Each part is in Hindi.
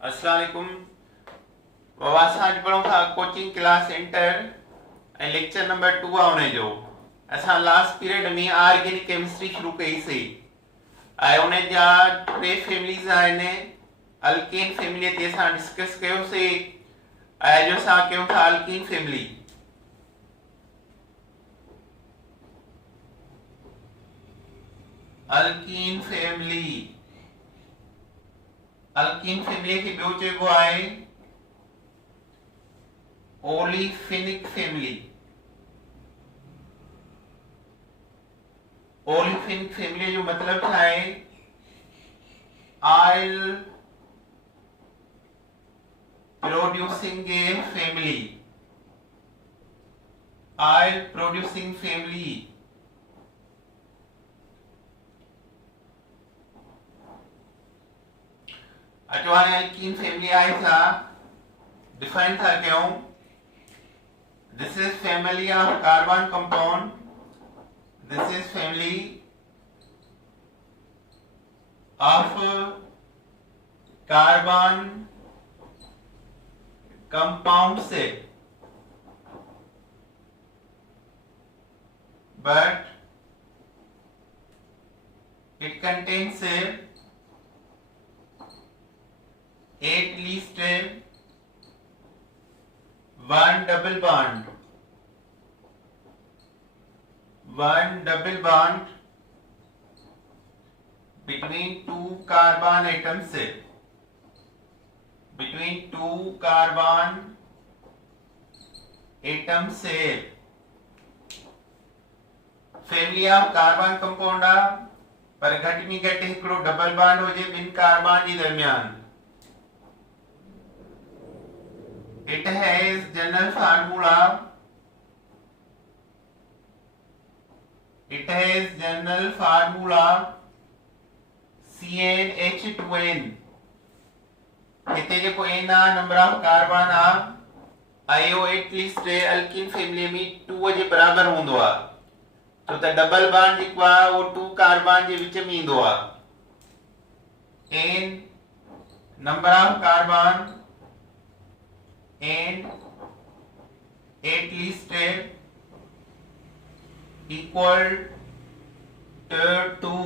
अस्सलाम वालेकुम। ववासा अॼु पढ़ूं था कोचिंग क्लास इंटर ऐं लेक्चर नंबर 2 आहे हुन जो। असां लास्ट पीरियड में ऑर्गेनिक केमिस्ट्री शुरू कईसीं ऐं उन जा टे फैमिलीज़ आहिनि। अल्केन फैमिलीअ ते असां डिस्कस कयोसीं ऐं अॼु असां कयूं था अल्कीन फैमिली। अल्कीन फैमिली खे ॿियो चइबो आहे ओलिफिनिक फैमिली। ओलिफिनिक फैमिली जो मतलब छा आहे? Oil producing a family. Oil producing family अचो हाणे अल्कीन फैमिली आहे छा डिफाइन था कयूं। This is family of carbon compound. This is family of carbon compound से but it contains at least one double bond between two carbon atoms से फैमिली ऑफ कार्बन कंपाउंड आ पर घट में घट हिकिड़ो डबल बॉन्ड हुजे ॿिनि कार्बन जे दरमियान। It has general formula CnH2n। हिते जेको n आ नंबर ऑफ कार्बन आ आयो एटलीस्ट अल्कीन फैमिली में 2 जे बराबर हूंदो आ तो त डबल बॉन्ड जेको आ वो 2 कार्बन जे विच में ईंदो आ। n number of carbon and at least equal to 2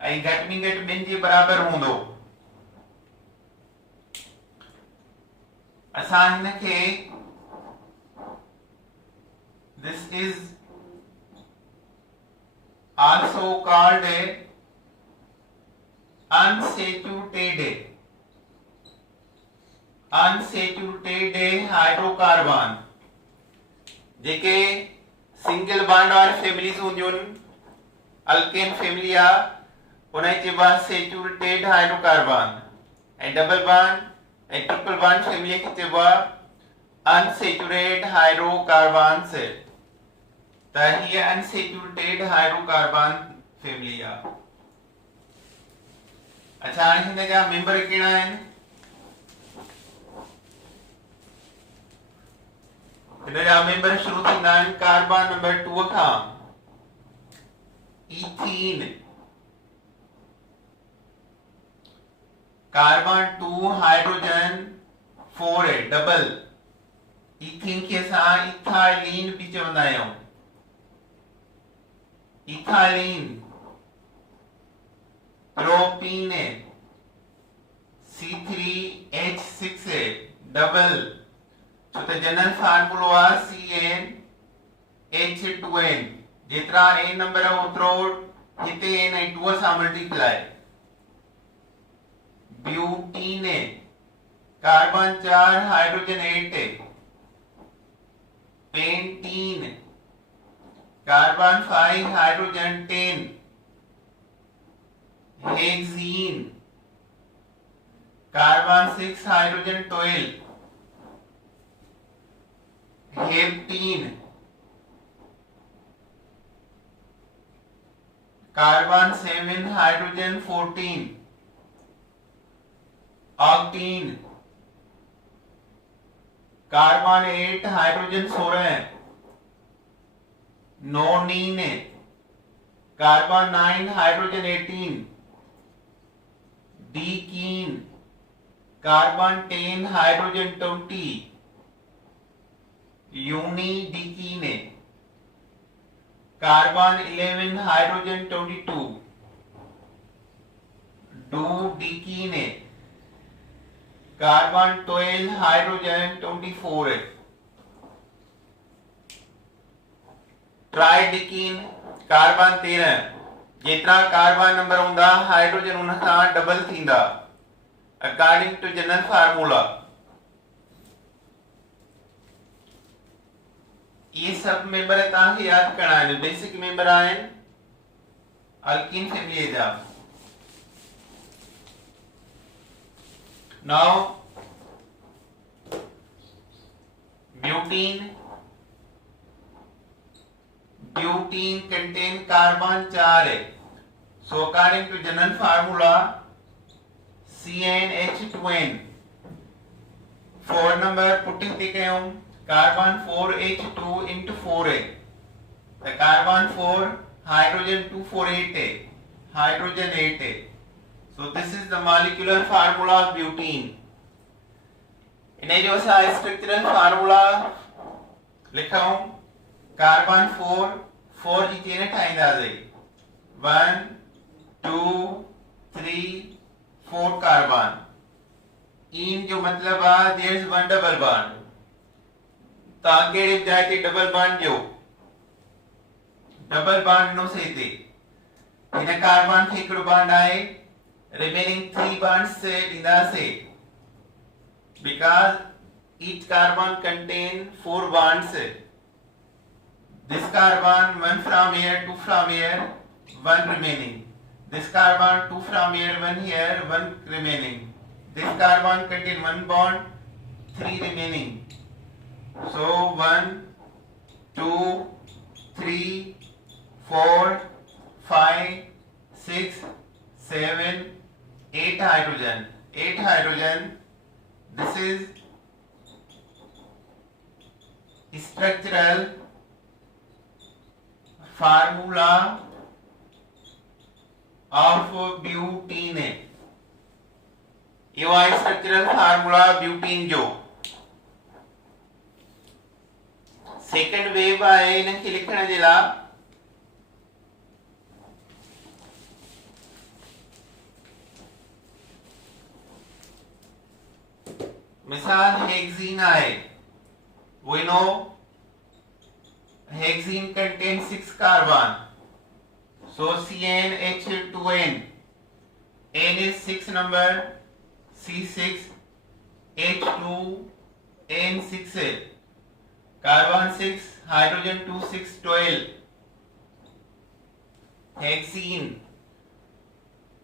ऐं घट में घट ॿिनि जे बराबर हूंदो। असां हिन खे this is also called unsaturated hydrocarbon. JK single bond वारी फैमिलीज़ हूंदियूं अल्केन फैमिली आ उन खे चइबो आहे सेचुरेटेड हाइड्रोकार्बन ऐं डबल बॉन्ड ऐं ट्रिपल बॉन्ड फैमिली खे चइबो आहे अनसेचुरेटेड हाइड्रोकार्बन्स। त हीअ अनसेचुरेटेड हाइड्रोकार्बन फैमिली आ। अच्छा हाणे हिन जा मेंबर कहिड़ा आहिनि? हिन जा मेंबर शुरू थींदा आहिनि कार्बन नंबर 2 खां। इथीन कार्बन 2 हाइड्रोजन 4 है डबल। इथीन के असां इथाइलिन भी चवंदा आहियूं। इथाइलिन प्रोपीन C3H6 डबल छो त जनरल फार्मूलो आहे CnH2n। जेतिरा n नंबर ओतिरो हिते n ऐं 2 सां multiply. Butene carbon 4 hydrogen 8 pentene carbon 5 hydrogen 10 hexene carbon 6 hydrogen 12 heptene carbon 7 hydrogen 14 octene carbon 8 hydrogen 16 nonene carbon 9 hydrogen 18 decene carbon 10 hydrogen 20 undecene, carbon 11 hydrogen 22 dodecene, carbon 12 hydrogen 24 tridecene, carbon 13 जेतरा कार्बन नंबर होंदा हाइड्रोजन उन खां डबल थींदा अकॉर्डिंग टू जनरल फार्मूला। ये सब मेंबर तव्हांखे यादि करणा आहिनि, बेसिक मेंबर आहिनि अल्कीन फैमिली जा। Now butene, butene contain carbon 4 है, so according to general formula CnH2n 4 number putting थी कयूं कार्बन 4H2 into 4 है, the कार्बन 4 हाइड्रोजन 248 है, हाइड्रोजन 8 है, so this is the molecular formula of butene। इन्हें जो सा स्ट्रक्चरल फार्मूला लिखाऊं कार्बन 4 जी चेन ठाहींदासीं 1 2 3 4 कार्बन। इन जो मतलब आहे there is one double bond, तव्हां कहिड़ी जाइ ते डबल बॉन्ड जो डबल बॉन्ड नो से ते हिन कार्बन खे हिकिड़ो बॉन्ड आहे, रिमेनिंग 3 बॉन्ड्स से ॾींदासीं because each carbon contain 4 bonds। This carbon 1 from here, 2 from here, 1 remaining. This carbon 2 from here, 1 here, 1 remaining. This carbon contain 1 bond, 3 remaining. So 1 2 3 4 5 6 7 8 hydrogen, 8 hydrogen। This is structural formula of butene। ये आहे स्ट्रक्चरल फार्मूला ब्यूटीन जो। सेकंड वेव आहे इनखे लिखण जे लाइ मिसाल हेक्सीन आहे। We know hexene contains 6 carbon, so CnH2n, N is 6 number, C6 H2 N6 carbon 6 hydrogen 2 6 12 hexene।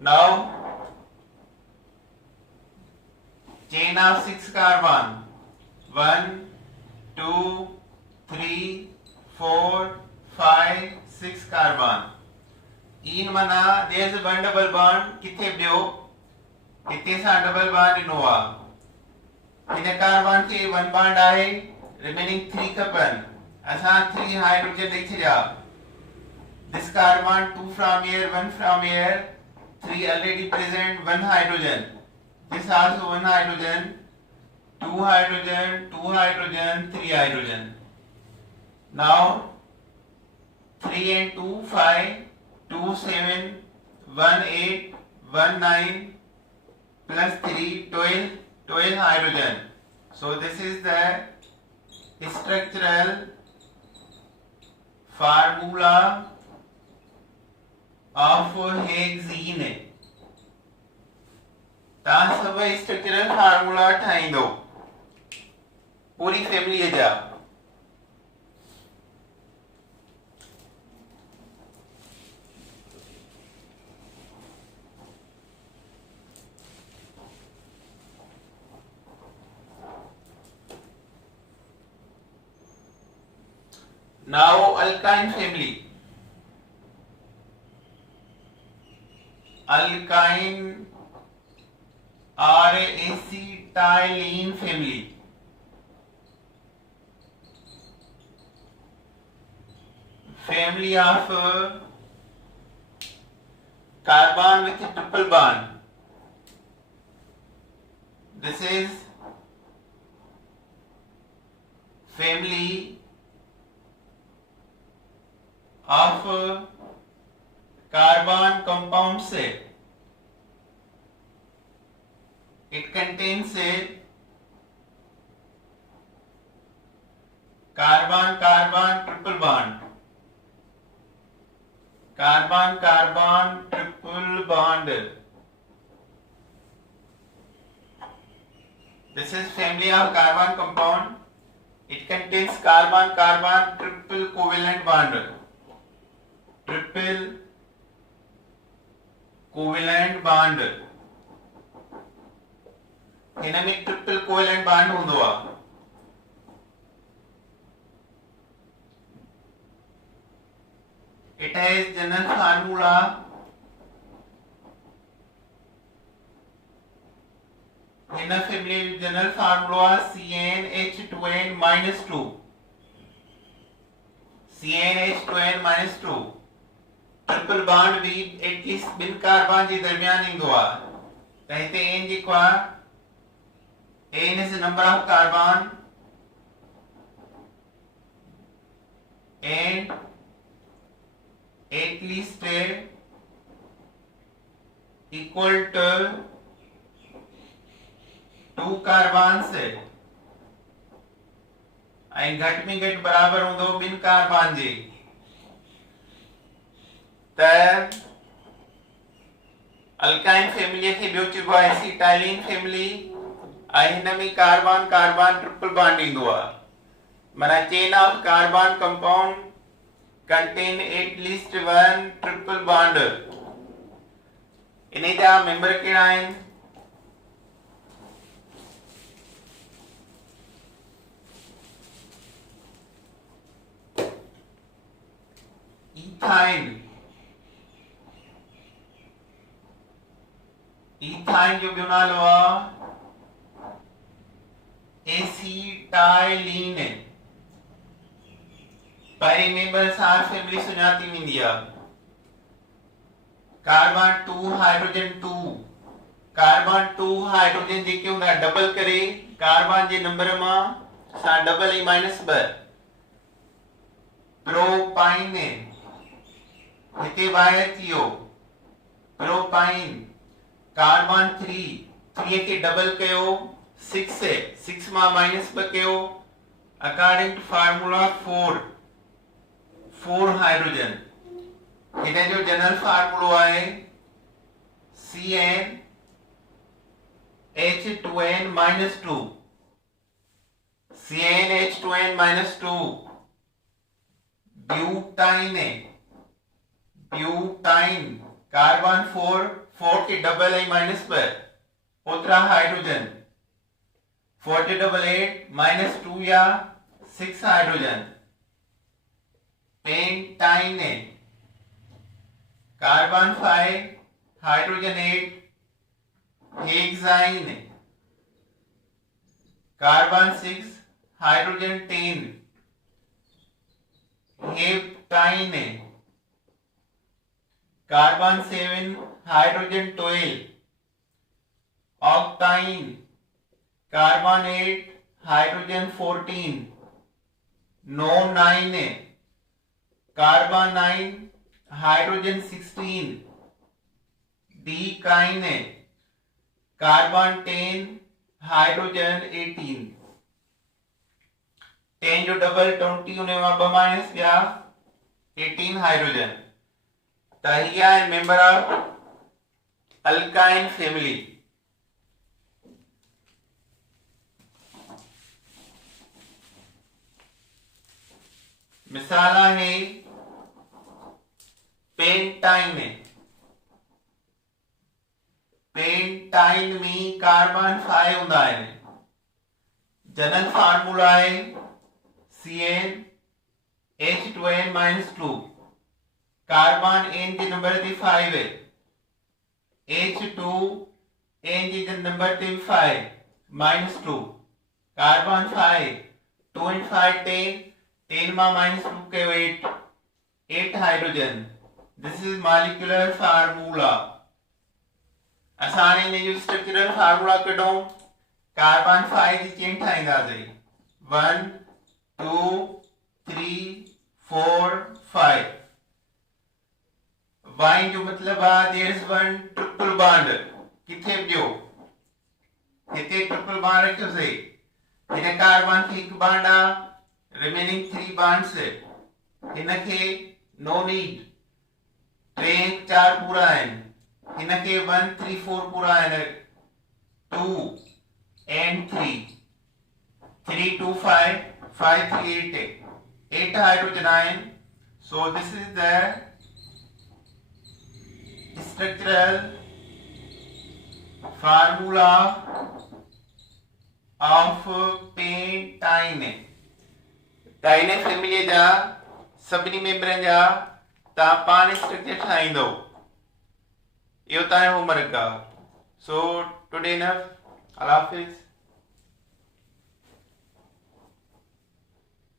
Now chain of 6 carbon 1 2 3 4 5 6 carbon। इन मना there is one double bond, किथे बियो किथे सा डबल बॉन्ड ॾिनो आहे। हिन कार्बन खे 1 बॉन्ड आहे, रिमेनिंग 3 खपनि, असां 3 हाइड्रोजन ॾेई छॾिया। This carbon 2 from here, 1 from here, 3 already present, 1 hydrogen। This also 1 hydrogen, 2 hydrogen, 2 hydrogen, 3 hydrogen। Now 3 and 2 5, 2 7, 1 8, 1 9 plus 3 12, 12 hydrogen। So this is the structural formula of hexene। तव्हां सभई स्ट्रक्चरल फार्मूला ठाहींदो पूरी फैमिली जा। Now alkyne family, alkyne are acetylene family। Family of carbon with a triple bond। This is family of carbon compounds. It contains a carbon-carbon triple bond. Carbon-carbon triple bond. This is family of carbon compound. It contains carbon-carbon triple covalent bond. Triple covalent bond. हिन में ट्रिपल कोवेलेंट बॉन्ड हूंदो आहे. It has general formula in a family general formula CnH2n minus 2. CnH2n minus 2. Triple bond भी एटलीस्ट बिन कार्बन जे दरमियान ईंदो आहे. त हिते n जेको आहे, n is the number of carbon and at least equal to 2 carbons है. ऐं घट में घट बराबर हूंदो ॿिनि कार्बन जे. त अल्काइन फैमिली खे ॿियो चइबो आहे एसिटाइलिन फैमिली. ऐं हिन में कार्बन कार्बन ट्रिपल बॉन्ड ईंदो आहे. माना chain of carbon compound contain at least one triple bond. इन जा मेंबर कहिड़ा आहिनि? इथाइन. इथाइन जो ॿियो नालो आहे एसिटाइलिन. पहिरीं मेंबर सां फैमिली सुञाती वेंदी आहे. Carbon 2 hydrogen 2. कार्बन 2 हाइड्रोजन जेके हूंदा डबल करे कार्बन जे नंबर मां सां डबल ऐं माइनस 2. प्रोपाइन. हिते वायर थियो प्रोपाइन. कार्बन 3 खे डबल कयो 6 मां माइनस 2 कयो. According to formula 4 hydrogen. हिन जो जनरल फार्मूलो आहे CnH2n minus 2. CnH2n minus 2. Butyne. Butyne carbon 4 के डबल ऐं माइनस 2 ओतिरा हाइड्रोजन. 4 के डबल 8 माइनस 2 या 6 hydrogen. Pentyne. Carbon 5 hydrogen 8 hexyne. Carbon 6 hydrogen 10 heptyne. Carbon 7 hydrogen 12 octyne. Carbon 8 hydrogen 14 nonyne. Carbon 9 hydrogen 16 decyne. Carbon 10 hydrogen 18. 10 जो डबल 20 उन में 2 माइनस ॿिया 18 हाइड्रोजन. त हीअ आहे मेंबर ऑफ अल्काइन फैमिली. मिसाल आहे पेंटाइन. पेंटाइन में कार्बन 5 हूंदा आहिनि. जनरल फार्मूला आहे CnH2n minus 2. कार्बन n जे नंबर ते 5 है. H2 n जे नंबर ते 5 minus 2. Carbon 5 2 and 5 10. 10 मां minus 2 के 8 hydrogen. This is molecular formula. असां इन जो स्ट्रक्चरल फार्मूला कढूं कार्बन 5 जी चेन ठाहींदासीं 1 2 3 4 5 वाइन जो मतलब आहे there is one triple bond किथे जो हिते ट्रिपल बॉन्ड रखियोसीं हिन कार्बन खे हिकु बॉन्ड आहे रिमेनिंग 3 बॉन्ड्स हिनखे नो नीड 3 4 पूरा आहिनि हिनखे 1 3 4 पूरा आहिनि 2 and 3 3 2 5 5 3 8 hydrogen ion. So this is the structural formula of pentane. Tyne family जा सभिनी मेंबरनि जा तव्हां पाण स्ट्रक्चर ठाहींदो इहो तव्हांजो होमवर्क आहे. So today enough. Allah Hafiz.